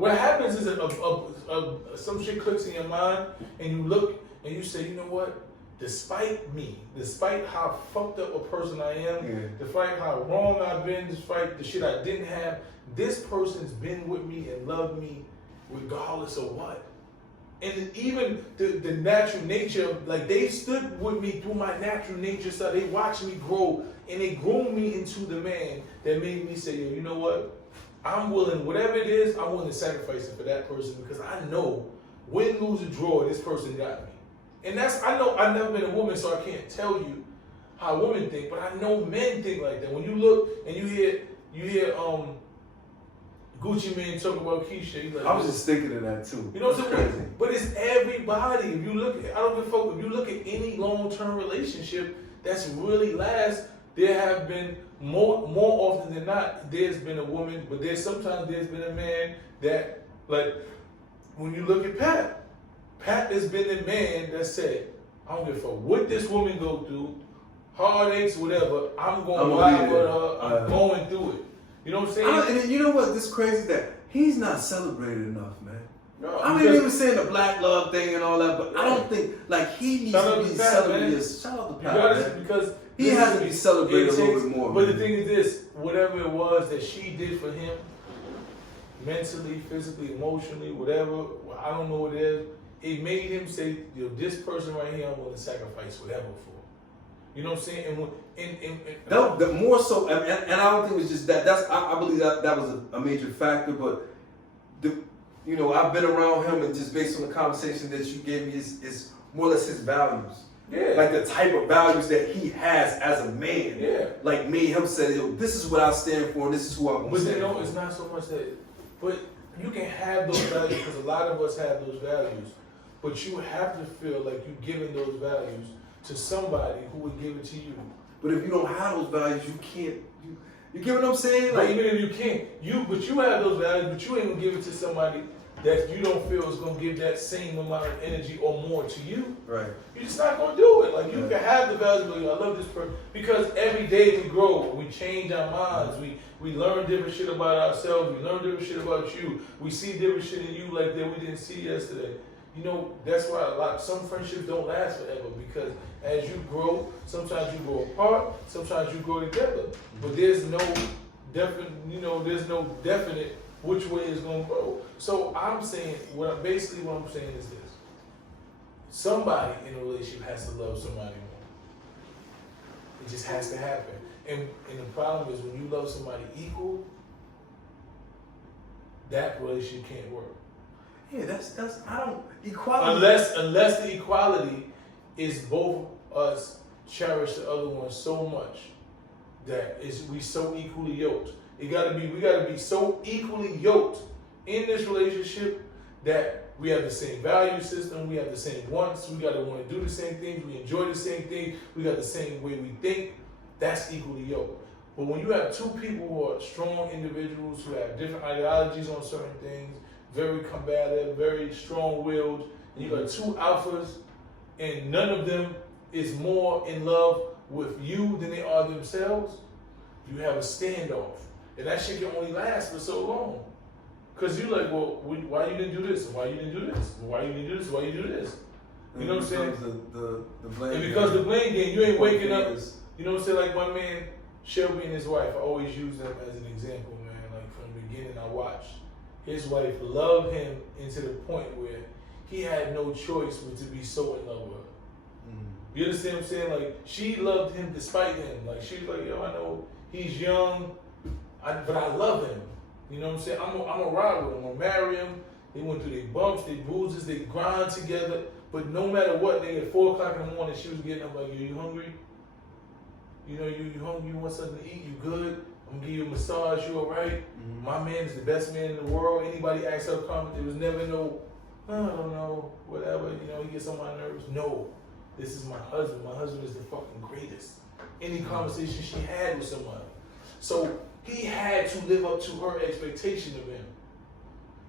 What happens is some shit clicks in your mind, and you look and you say, you know what? Despite me, despite how fucked up a person I am, despite how wrong I've been, despite the shit I didn't have, this person's been with me and loved me regardless of what. And even the natural nature, like they stood with me through my natural nature, so they watched me grow and they groomed me into the man that made me say, yo, you know what? I'm willing, whatever it is, I'm willing to sacrifice it for that person because I know win, lose, or draw, this person got me. And I know I've never been a woman, so I can't tell you how women think, but I know men think like that. When you look and you hear Gucci Mane talk about Keisha, he's like, I was just thinking of that too. You know what I'm saying? But it's everybody. If you look at, I don't give a fuck, if you look at any long-term relationship that's really lasts, there have been more often than not, there's been a woman, but sometimes there's been a man that, like, when you look at Pat has been the man that said, I don't give a fuck what this woman go through, heartaches, whatever, I'm going to ride with her, I'm going through it. You know what I'm saying? And you know what? This crazy that he's not celebrated enough, man. No, I mean, he was saying the black love thing and all that, but I don't think like he needs to be celebrated. Shout out to Pat, man. Because he has to be celebrated a little bit more. But the thing is this: whatever it was that she did for him, mentally, physically, emotionally, whatever, I don't know what it is. It made him say, yo, this person right here, I'm willing to sacrifice whatever for. You know what I'm saying? And the more so, and I don't think it was just that. I believe that was a major factor. But you know, I've been around him, and just based on the conversation that you gave me, is more or less his values. Yeah. Like the type of values that he has as a man. Yeah. Like made him say, yo, this is what I stand for, and this is who I'm going to stand for. But you know, it's not so much that. But you can have those values because a lot of us have those values. But you have to feel like you're giving those values to somebody who would give it to you. But if you don't have those values, you can't. You get what I'm saying? Like, but even if you can't, but you have those values, but you ain't gonna give it to somebody that you don't feel is gonna give that same amount of energy or more to you. Right. You're just not gonna do it. Like you can have the values, but I love this person because every day we grow, we change our minds, we learn different shit about ourselves, we learn different shit about you, we see different shit in you like that we didn't see yesterday. You know, that's why some friendships don't last forever because as you grow, sometimes you grow apart, sometimes you grow together. But there's no definite which way it's gonna grow. So I'm saying, what I'm saying is this. Somebody in a relationship has to love somebody more. It just has to happen. And the problem is when you love somebody equal, that relationship can't work. Yeah, equality. Unless the equality is both us cherish the other one so much that we so equally yoked. We gotta be so equally yoked in this relationship that we have the same value system, we have the same wants, we gotta want to do the same things, we enjoy the same things, we got the same way we think. That's equally yoked. But when you have two people who are strong individuals who have different ideologies on certain things, very combative, very strong-willed, and you got two alphas, and none of them is more in love with you than they are themselves, you have a standoff. And that shit can only last for so long. Because you're like, well, why you didn't do this? Why you didn't do this? Why you didn't do this? Why you do this? You know what I'm saying? The blame and because the blame game, you ain't waking up. You know what I'm saying? Like my man, Shelby and his wife, I always use them as an example, man. Like from the beginning, I watched. His wife loved him into the point where he had no choice but to be so in love with her. You understand what I'm saying? Like, she loved him despite him. Like, she was like, yo, I know he's young, but I love him. You know what I'm saying? I'm a ride with him. I'm going to marry him. They went through their bumps, their bruises, they grind together. But no matter what, they at 4 o'clock in the morning, she was getting up like, yo, you hungry? You know, you hungry? You want something to eat? You good? I'm going to give you a massage. You all right? My man is the best man in the world. Anybody asks her comment, there was never no, I don't know, whatever. You know, he gets on my nerves. No. This is my husband. My husband is the fucking greatest. Any conversation she had with somebody. So he had to live up to her expectation of him.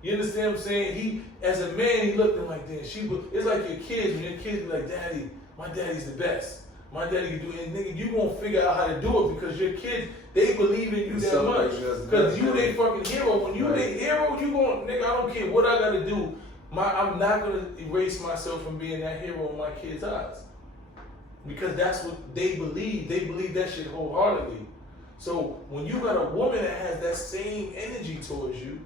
You understand what I'm saying? He, as a man, he looked at him like this. It's like your kids, when your kids be like, Daddy, my daddy's the best. My daddy can do it. And nigga, you gonna figure out how to do it because your kids, they believe in you that much. Because you they fucking hero. When you they hero, you gonna, nigga, I don't care what I gotta do. I'm not gonna erase myself from being that hero in my kids' eyes. Because that's what they believe. They believe that shit wholeheartedly. So when you got a woman that has that same energy towards you,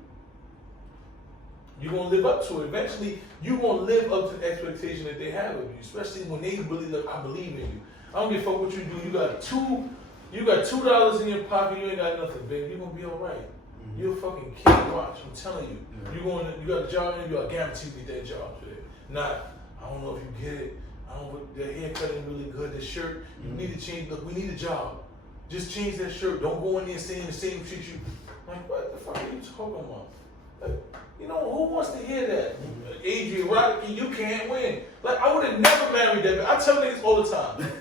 you're gonna live up to it. Eventually, you're gonna live up to the expectation that they have of you. Especially when they really look, I believe in you. I don't give a fuck what you do. You got $2 in your pocket, you ain't got nothing, baby. You're gonna be alright. Mm-hmm. You're a fucking kid, watch, I'm telling you. Yeah. You got a job and you got guaranteed to get that job today. Not, I don't know if you get it. I don't know, the haircut ain't really good, the shirt, you need to change, look, we need a job. Just change that shirt. Don't go in there saying the same shit you. Like, what the fuck are you talking about? Like, you know, who wants to hear that? Adrian Roddick, you can't win. Like, I would have never married that man. I tell niggas all the time.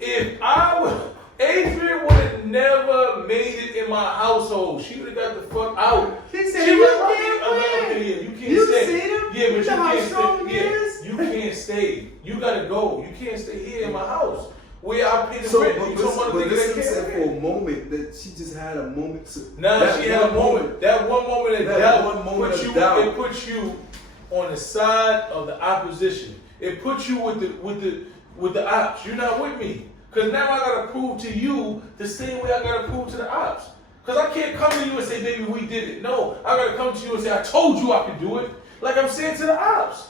If I would, Adrian would have never made it in my household. She would have got the fuck out. He said, you can't win. Okay, you can't You stay. see them? Yeah, but you can't strong stay. Yeah, you can't stay. You gotta go. You can't stay here in my house. Where I pay the So, rent. but You talking about a nigga listen, that said can't for win. a moment that she just had a moment to. Nah, she had a moment. That one moment That doubt one moment put of you. doubt. It puts you on the side of the opposition. It puts you with the ops. You're not with me. Cause now I gotta prove to you the same way I gotta prove to the ops. Cause I can't come to you and say, baby, we did it. No, I gotta come to you and say, I told you I could do it. Like I'm saying to the ops.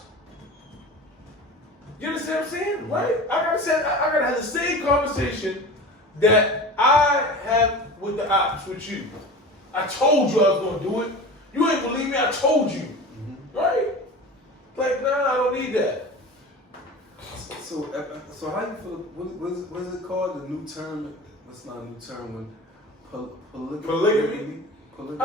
You understand what I'm saying? Right? I gotta have the same conversation that I have with the ops with you. I told you I was gonna do it. You ain't believe me, I told you. Mm-hmm. Right? Like, nah, I don't need that. So how you feel? What is it called? The new term? What's not a new term when polygamy? Polygamy?